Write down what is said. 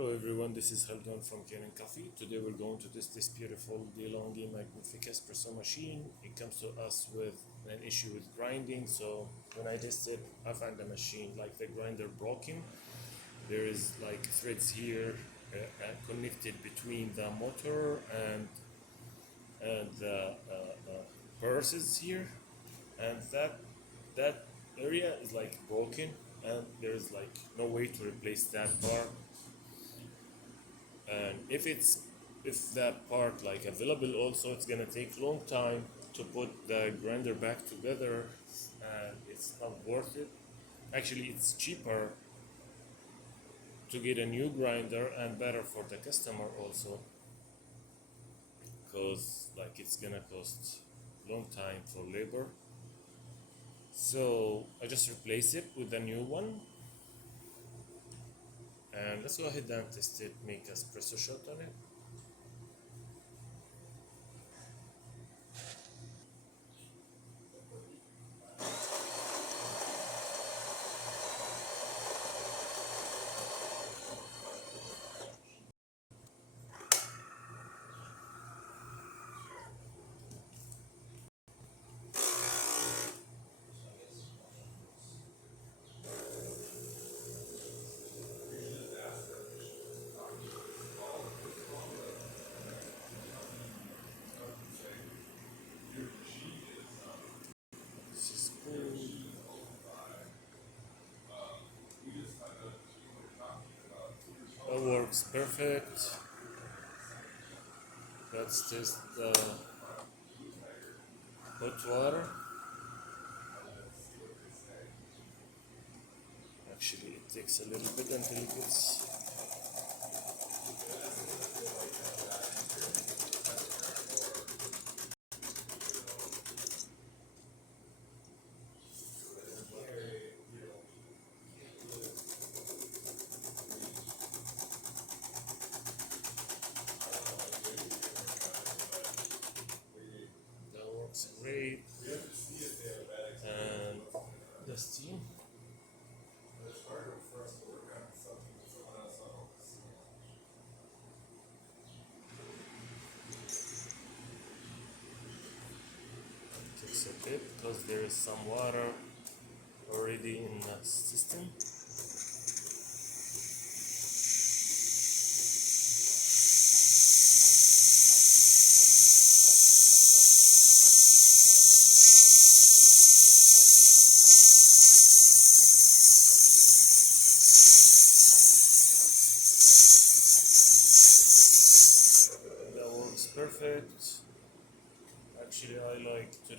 Hello everyone, this is Haldon from Kanen Coffee. Today we're going to test this beautiful DeLongi Magnifica espresso machine. It comes to us with an issue with grinding, so when I tested, I found the machine like the grinder broken. There is like threads here connected between the motor and the Burrs is here, and that area is like broken, and there's like no way to replace that part. And if that part like available also, it's gonna take long time to put the grinder back together, and it's not worth it. Actually, it's cheaper to get a new grinder and better for the customer also, because like it's gonna cost long time for labor. So I just replace it with a new one, and let's go ahead and test it, make a espresso shot on it. This is cool. That works perfect. Let's test the hot water. Actually, it takes a little bit until it gets. That works great. And the steam. Takes a bit because there is some water already in the system. That works perfect. Actually, I like today.